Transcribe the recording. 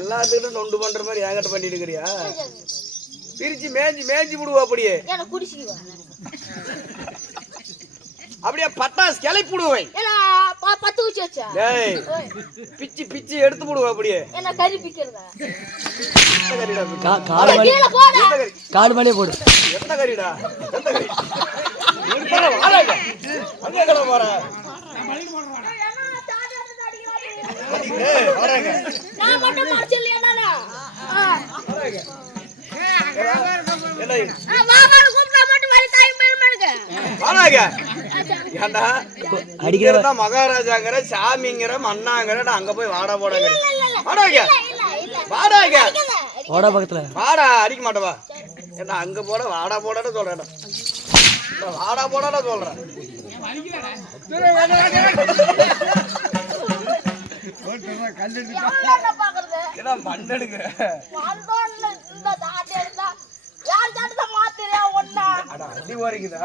எல்லாத்துக்கிட்டும் நொண்டு பண்ற மாதிரி என்கிட்ட பண்ணிட்டு இருக்கிறியா? பிரிச்சு மேய்ஞ்சி மேய்ஞ்சி விடுவா அப்படியே. அப்படியே பட்டாசு கிளப்பி விடுவேன். பிச்சு பிச்சு எடுத்து விடுவா அப்படியே. காடு மேலே போடு. எந்த கறிடா? எந்த கறி? போற மகாராஜாங்கிற சாமிங்கிற மண்ணாங்கிற அங்க போய் வாடா போடாங்க. வாடா பக்கத்துல வாடா அடிக்க மாட்டவா. ஏன்னா அங்க போட வாடா போடான்னு சொல்றேன். வாடா போடான்னு சொல்றேன். மண்ணெடுக்க அடி வரைக்குதா?